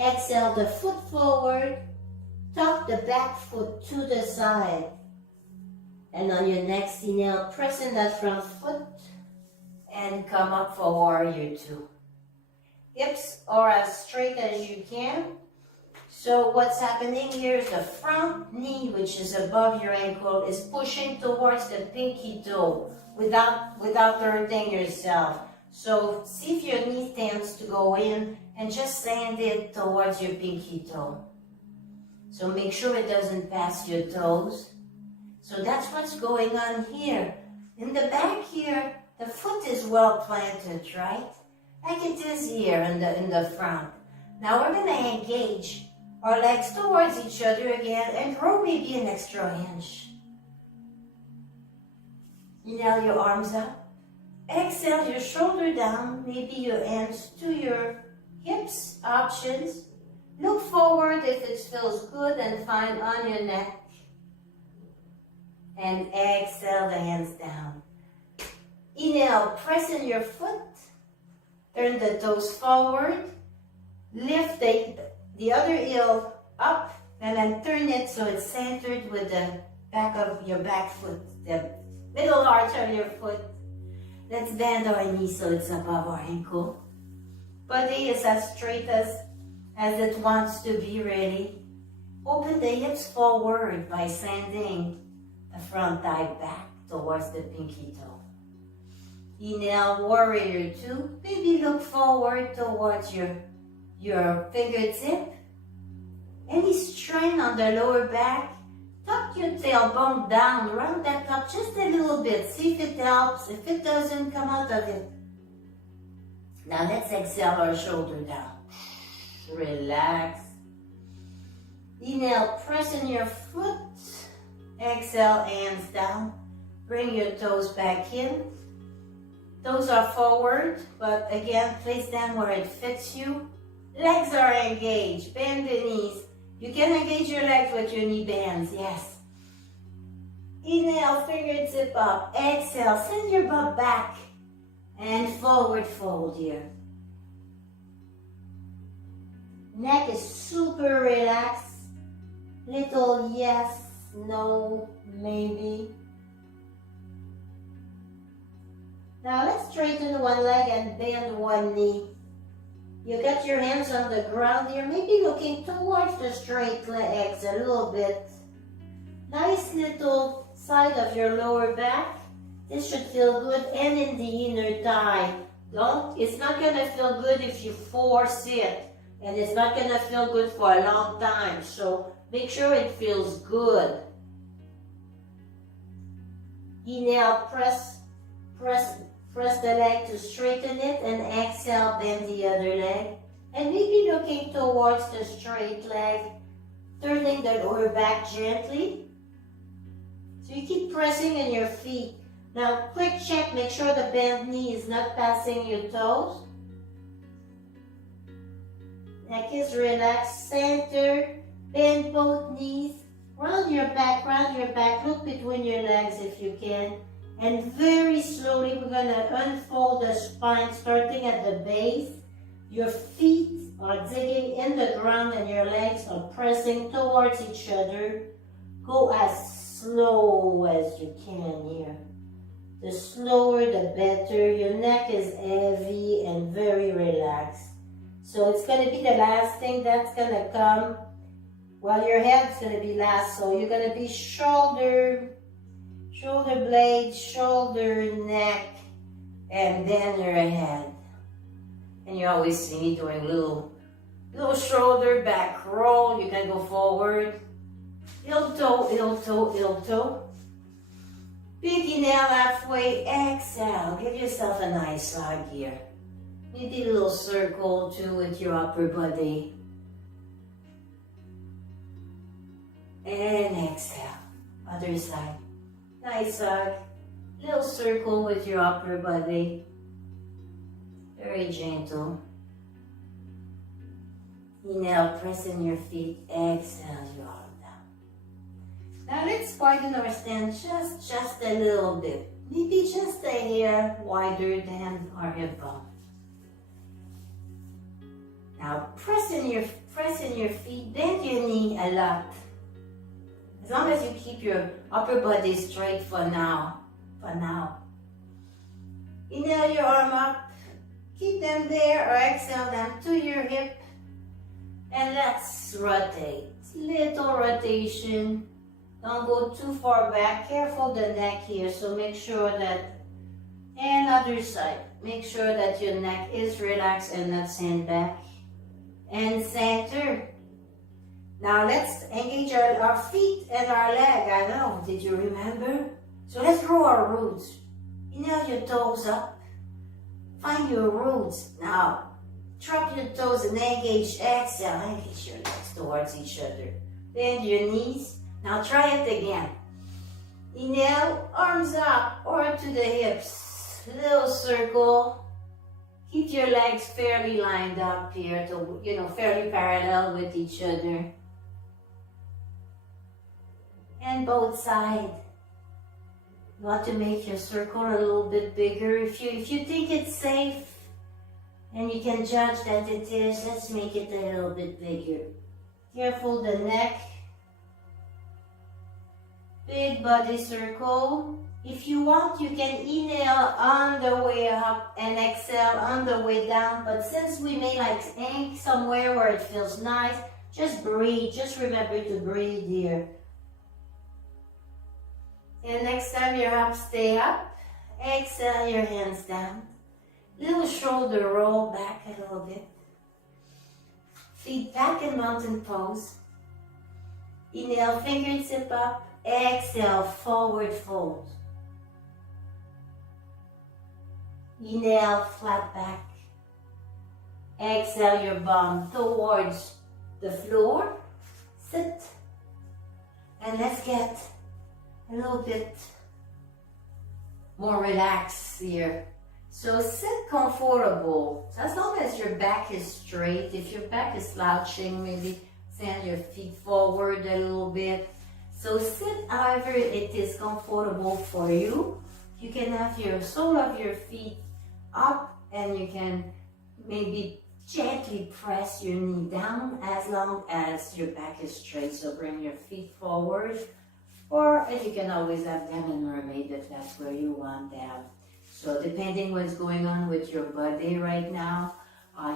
Exhale, the foot forward. Tuck the back foot to the side. And on your next inhale, press in that front foot and come up for warrior two. Hips are as straight as you can. So what's happening here is the front knee, which is above your ankle, is pushing towards the pinky toe without hurting yourself. So see if your knee tends to go in and just sand it towards your pinky toe. So make sure it doesn't pass your toes. So that's what's going on here. In the back here, the foot is well planted, right? Like it is here in the front. Now we're going to engage our legs towards each other again and grow maybe an extra inch. Inhale your arms up. Exhale your shoulder down, maybe your hands to your hips, options. Look forward if it feels good and fine on your neck. And exhale the hands down. Inhale, press in your foot. Turn the toes forward. Lift the other heel up and then turn it so it's centered with the back of your back foot, the middle arch of your foot. Let's bend our knee so it's above our ankle. Body is as straight as it wants to be, really. Open the hips forward by sending the front thigh back towards the pinky toe. Inhale, warrior two. Maybe look forward towards your fingertip. Any strain on the lower back, tuck your tailbone down, round that up just a little bit. See if it helps. If it doesn't, come out of it. Now let's exhale our shoulder down. Relax. Inhale, press in your foot. Exhale, hands down. Bring your toes back in. Toes are forward, but again, place them where it fits you. Legs are engaged. Bend the knees. You can engage your legs with your knee bands, yes. Inhale, fingertip up. Exhale, send your butt back. And forward fold here. Neck is super relaxed. Little yes, no, maybe. Now let's straighten one leg and bend one knee. You got your hands on the ground here, maybe looking towards the straight legs a little bit. Nice little side of your lower back. This should feel good, and in the inner thigh. It's not gonna feel good if you force it, and it's not gonna feel good for a long time. So make sure it feels good. Inhale, press the leg to straighten it, and exhale, bend the other leg. And maybe looking towards the straight leg, turning the lower back gently. So you keep pressing in your feet. Now, quick check, make sure the bent knee is not passing your toes. Neck is relaxed, center, bend both knees. Round your back, look between your legs if you can. And very slowly, we're gonna unfold the spine, starting at the base. Your feet are digging in the ground and your legs are pressing towards each other. Go as slow as you can here. The slower, the better. Your neck is heavy and very relaxed. So it's gonna be the last thing that's gonna come. while your head's going to be last. So you're going to be shoulder blade, shoulder, neck, and then your head. And you always see me doing little shoulder, back roll. You can go forward. Heel toe, heel toe, heel toe. Big inhale halfway, exhale. Give yourself a nice hug here. Maybe a little circle too with your upper body. And exhale. Other side. Nice hug. Little circle with your upper body. Very gentle. Inhale, press in your feet. Exhale, your arm down. Now let's widen our stance just a little bit. Maybe just a hair wider than our hip bone. Now press in your feet. Bend your knee a lot. As long as you keep your upper body straight for now. Inhale your arm up. Keep them there or exhale them to your hip. And let's rotate. Little rotation. Don't go too far back. Careful the neck here. So make sure that, and other side. Make sure that your neck is relaxed and not sent back. And center. Now let's engage our feet and our leg. I know, did you remember? So let's grow our roots. Inhale your toes up. Find your roots. Now, drop your toes and engage. Exhale, engage your legs towards each other. Bend your knees. Now try it again. Inhale, arms up or to the hips. Little circle. Keep your legs fairly lined up here to, fairly parallel with each other. And both sides. You want to make your circle a little bit bigger. If you think it's safe and you can judge that it is, let's make it a little bit bigger. Careful the neck. Big body circle. If you want, you can inhale on the way up and exhale on the way down. But since we may ank somewhere where it feels nice, just breathe. Just remember to breathe here. And next time you're up, stay up. Exhale your hands down. Little shoulder roll back a little bit. Feet back in mountain pose. Inhale, fingertip up. Exhale, forward fold. Inhale, flat back. Exhale your bum towards the floor. Sit. And let's get a little bit more relaxed here. So sit comfortable. As long as your back is straight. If your back is slouching, maybe send your feet forward a little bit. So sit however it is comfortable for you. You can have your sole of your feet up and you can maybe gently press your knee down as long as your back is straight. So bring your feet forward. Or you can always have them in mermaid if that's where you want them. So depending what's going on with your body right now,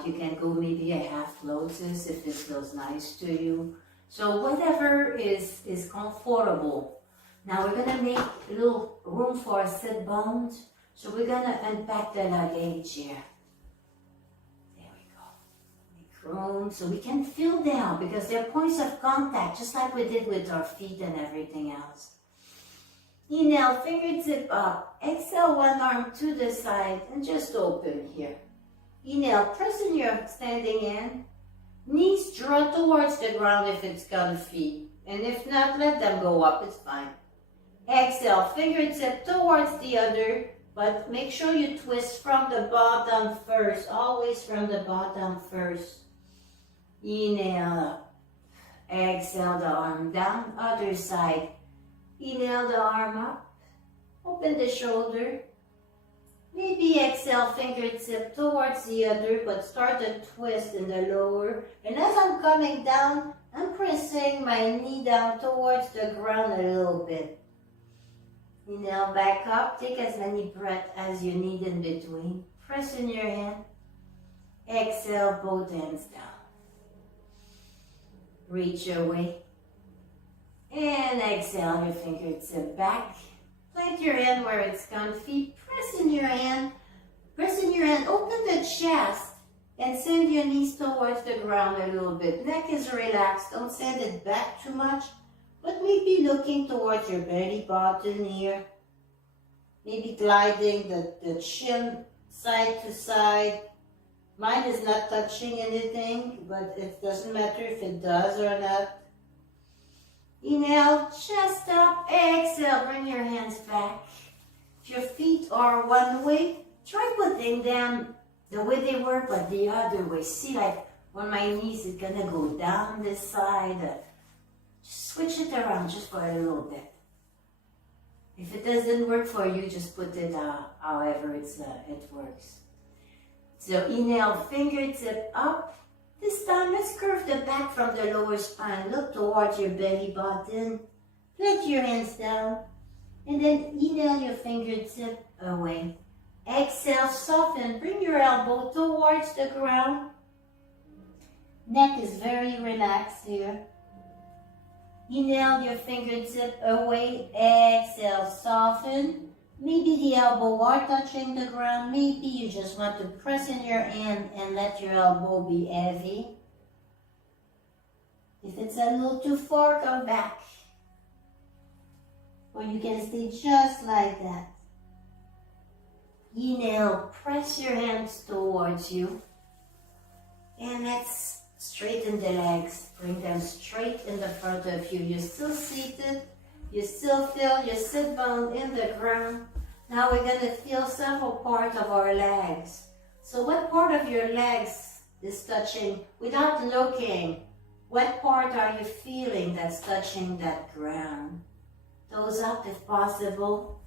you can go maybe a half lotus if it feels nice to you. So whatever is comfortable. Now we're going to make a little room for our sit bones. So we're going to unpack the luggage here. There we go. Make room so we can feel down because they're points of contact just like we did with our feet and everything else. Inhale, fingertip up. Exhale, one arm to the side and just open here. Inhale, pressing your standing in. Knees draw towards the ground if it's comfy. And if not, let them go up, it's fine. Exhale, fingertip towards the other, but make sure you twist from the bottom first. Always from the bottom first. Inhale up. Exhale the arm down, other side. Inhale the arm up. Open the shoulder. Maybe exhale, fingertip towards the other, but start a twist in the lower. And as I'm coming down, I'm pressing my knee down towards the ground a little bit. Inhale back up. Take as many breaths as you need in between. Press in your hand. Exhale, both hands down. reach your way. And exhale, your fingertip back. Plant your hand where it's comfy. Press in your hand, open the chest, and send your knees towards the ground a little bit. Neck is relaxed, don't send it back too much, but maybe looking towards your belly button here. Maybe gliding the chin side to side. Mine is not touching anything, but it doesn't matter if it does or not. Inhale, chest up, exhale, bring your hands back. If your feet are one way, try putting them the way they were, but the other way. See, like on my knees, it's gonna go down this side. Just switch it around just for a little bit. If it doesn't work for you, just put it however it works. So inhale, fingertip up. This time, let's curve the back from the lower spine. Look towards your belly button. Let your hands down. And then inhale your fingertip away. Exhale, soften. Bring your elbow towards the ground. Neck is very relaxed here. Inhale your fingertip away. Exhale, soften. Maybe the elbow are touching the ground. Maybe you just want to press in your hand and let your elbow be heavy. If it's a little too far, come back. Or you can stay just like that. Inhale, press your hands towards you. And let's straighten the legs. Bring them straight in the front of you. You're still seated. You still feel your sit bone in the ground. Now we're going to feel several parts of our legs. So what part of your legs is touching without looking? What part are you feeling that's touching that ground? Toes up if possible.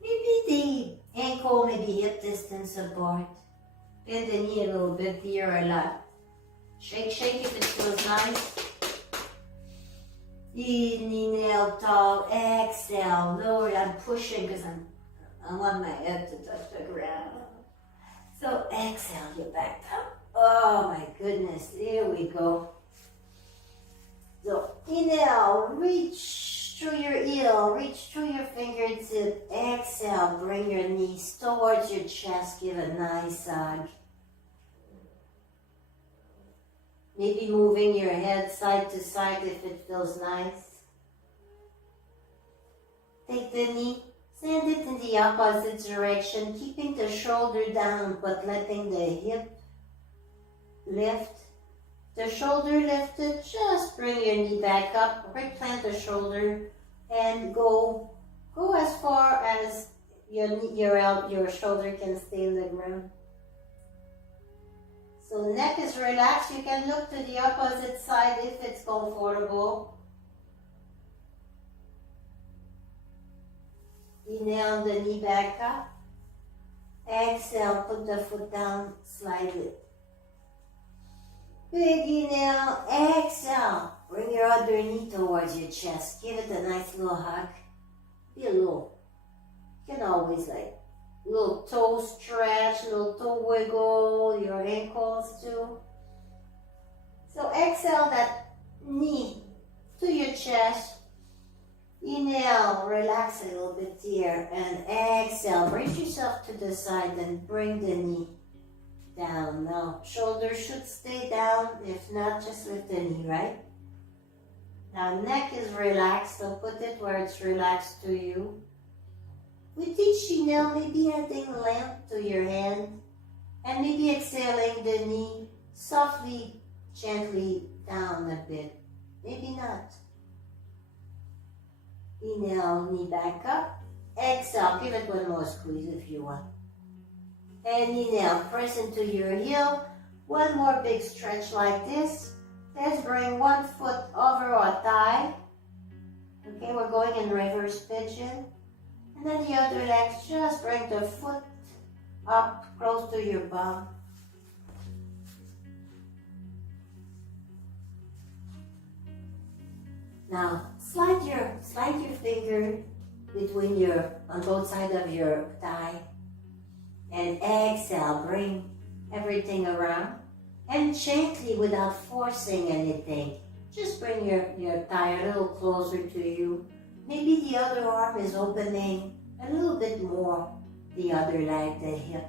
Maybe the ankle, maybe hip distance apart. Bend the knee a little bit here or left. Shake, shake if it feels nice. Inhale, tall, exhale, lower. I'm pushing because I want my head to touch the ground. So exhale, you back up. Oh my goodness, here we go. So inhale, reach through your heel, reach through your fingertip. Exhale, bring your knees towards your chest, give a nice hug. Maybe moving your head side to side if it feels nice. Take the knee, send it in the opposite direction, keeping the shoulder down but letting the hip lift. The shoulder lifted, just bring your knee back up, replant the shoulder, and go as far as your shoulder can stay in the ground. So the neck is relaxed. You can look to the opposite side if it's comfortable. Inhale the knee back up. Exhale, put the foot down, slide it. Big inhale, exhale. Bring your other knee towards your chest. Give it a nice little hug. Be a little, you can always little toe stretch, little toe wiggle, your ankles too. So exhale that knee to your chest. Inhale, relax a little bit here. And exhale, brace yourself to the side and bring the knee down. Now, shoulders should stay down. If not, just lift the knee, right? Now, neck is relaxed, so put it where it's relaxed to you. With each inhale, maybe adding length to your hand. And maybe exhaling the knee softly, gently down a bit. Maybe not. Inhale, knee back up. Exhale, give it one more squeeze if you want. And inhale, press into your heel. One more big stretch like this. Let's bring one foot over our thigh. Okay, we're going in reverse pigeon. And then the other leg, just bring the foot up close to your bum. Now, slide your finger between on both sides of your thigh. And exhale, bring everything around. And gently, without forcing anything, Just bring your thigh a little closer to you. Maybe the other arm is opening a little bit more the other leg, the hip.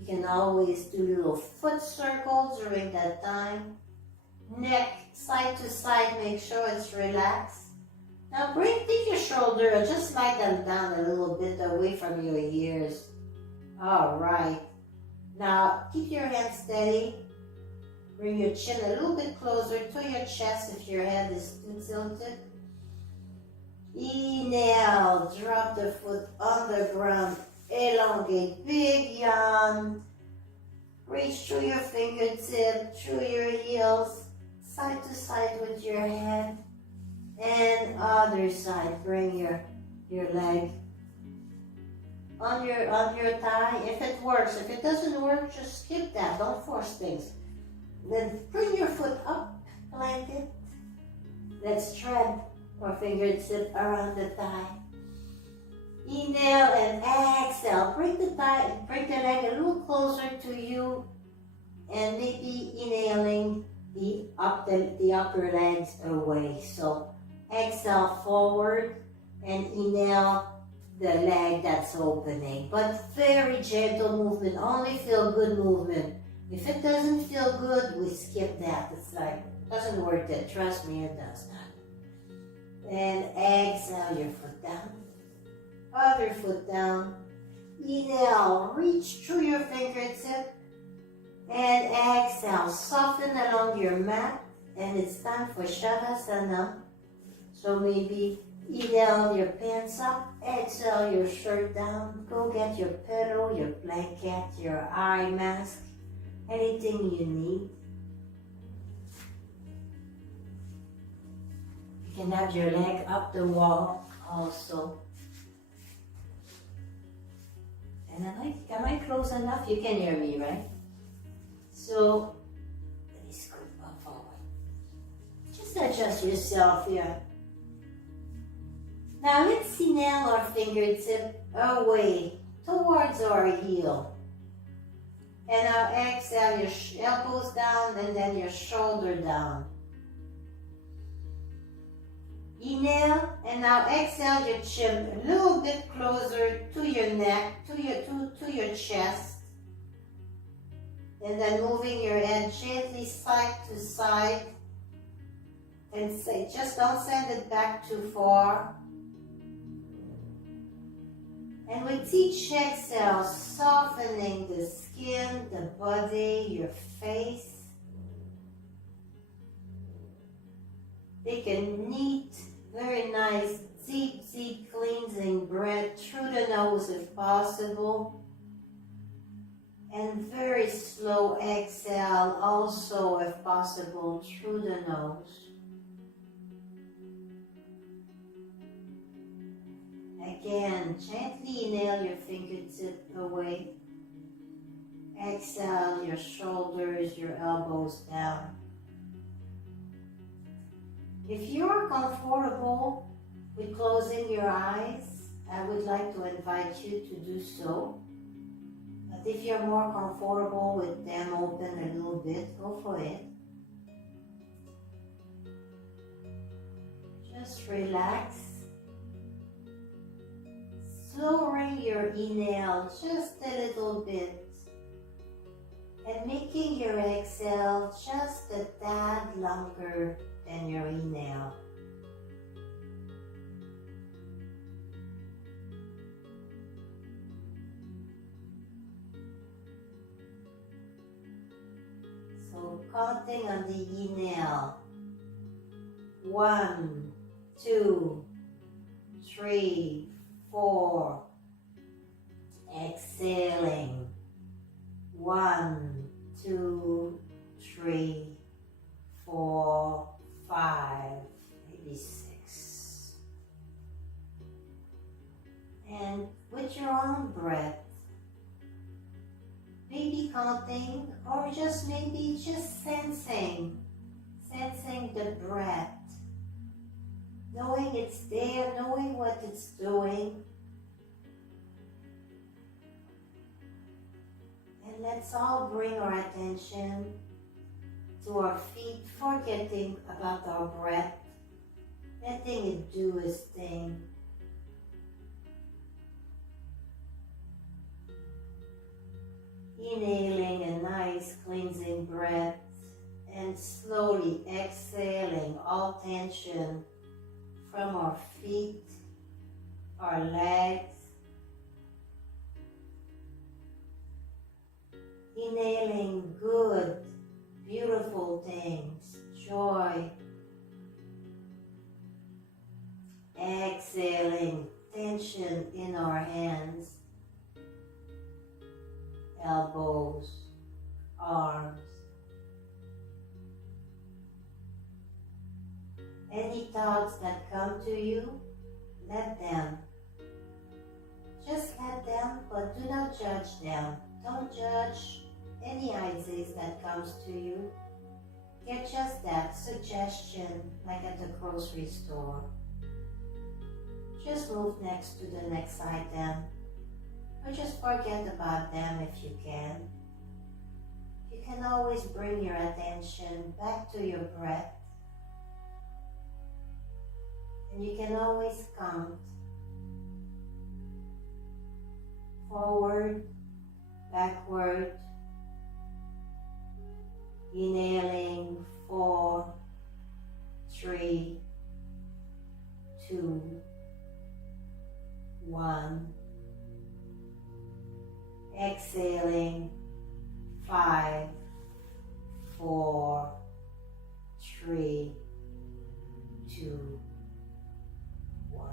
You can always do little foot circles during that time. Neck side to side, make sure it's relaxed. Now take your shoulder and just slide them down a little bit away from your ears. All right. Now keep your head steady. Bring your chin a little bit closer to your chest if your head is too tilted. Inhale, drop the foot on the ground. Elongate, big yawn. Reach through your fingertip, through your heels, side to side with your head. And other side, bring your leg on your thigh if it works. If it doesn't work, just skip that. Don't force things. Then bring your foot up, plant it. Let's tread our fingertip around the thigh. Inhale and exhale. Bring the leg a little closer to you, and maybe inhaling the upper legs away. So exhale forward and inhale the leg that's opening. But very gentle movement, only feel good movement. If it doesn't feel good, we skip that. It's like, doesn't work that. Trust me, it does not. And exhale your foot down. Other foot down. Inhale, reach through your fingertip. And exhale, soften along your mat. And it's time for Savasana. So maybe inhale your pants up, exhale your shirt down. Go get your pillow, your blanket, your eye mask, anything you need. You can have your leg up the wall also. And am I close enough? You can hear me, right? So, let me scoot up forward. Just adjust yourself here. Now let's nail our fingertip away towards our heel. And now exhale your elbows down and then your shoulder down. Inhale and now exhale your chin a little bit closer to your neck, to your chest. And then moving your head gently side to side. And just don't send it back too far. And with each exhale, softening the skin, the body, your face. Take a neat, very nice, deep cleansing breath through the nose if possible. And very slow exhale also if possible through the nose. Again, gently inhale your fingertip away. Exhale your shoulders, your elbows down. If you're comfortable with closing your eyes, I would like to invite you to do so. But if you're more comfortable with them open a little bit, go for it. Just relax. Lowering your inhale just a little bit and making your exhale just a tad longer than your inhale. So counting on the inhale. 1, 2, 3, 4. Exhaling. 1, 2, 3, 4, 5, maybe 6. And with your own breath, maybe counting or just sensing the breath. Knowing it's there, knowing what it's doing. And let's all bring our attention to our feet, forgetting about our breath, letting it do its thing. Inhaling a nice cleansing breath and slowly exhaling all tension from our feet, our legs. Inhaling good, beautiful things, joy. Exhaling tension in our hands, elbows, arms. Any thoughts that come to you, let them. Just let them, but do not judge them. Don't judge any ideas that comes to you. Get just that suggestion, like at the grocery store. Just move next to the next item, or just forget about them if you can. You can always bring your attention back to your breath, and you can always count forward, backward, inhaling 4, 3, 2, 1. Exhaling 5, 4, 3, 2, 1.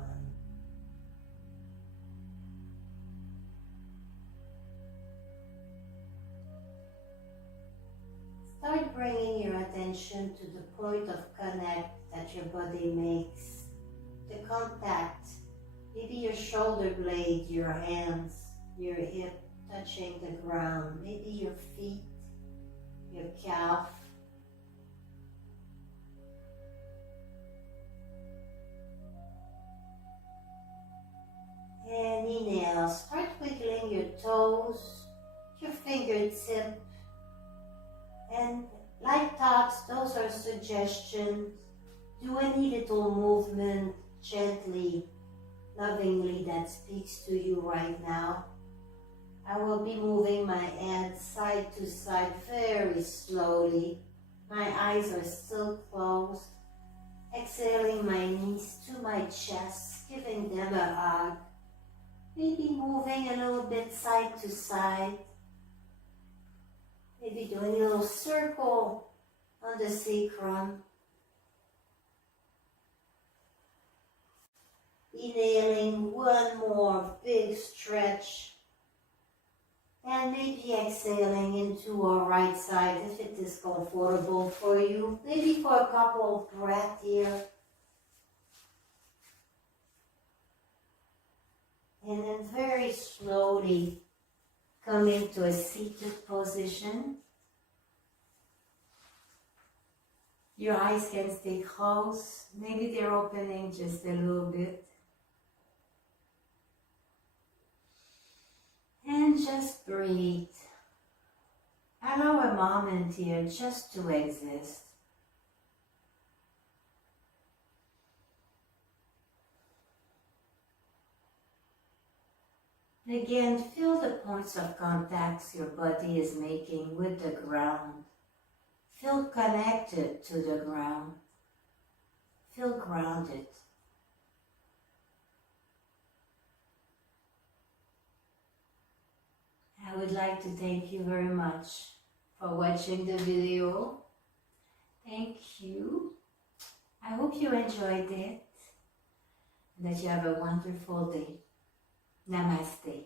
Start bringing your attention to the point of connect that your body makes. The contact, maybe your shoulder blade, your hands, your hip touching the ground, maybe your feet, your calf. And inhale, start wiggling your toes, your fingertip. And like thoughts, those are suggestions. Do any little movement gently, lovingly that speaks to you right now. I will be moving my hands side to side very slowly. My eyes are still closed. Exhaling my knees to my chest, giving them a hug. Maybe moving a little bit side to side. Maybe doing a little circle on the sacrum. Inhaling one more big stretch. And maybe exhaling into our right side if it is comfortable for you. Maybe for a couple of breaths here. And then very slowly come into a seated position. Your eyes can stay closed. Maybe they're opening just a little bit. And just breathe. Allow a moment here just to exist. Again, feel the points of contacts your body is making with the ground. Feel connected to the ground. Feel grounded. I would like to thank you very much for watching the video. Thank you. I hope you enjoyed it and that you have a wonderful day. Namaste.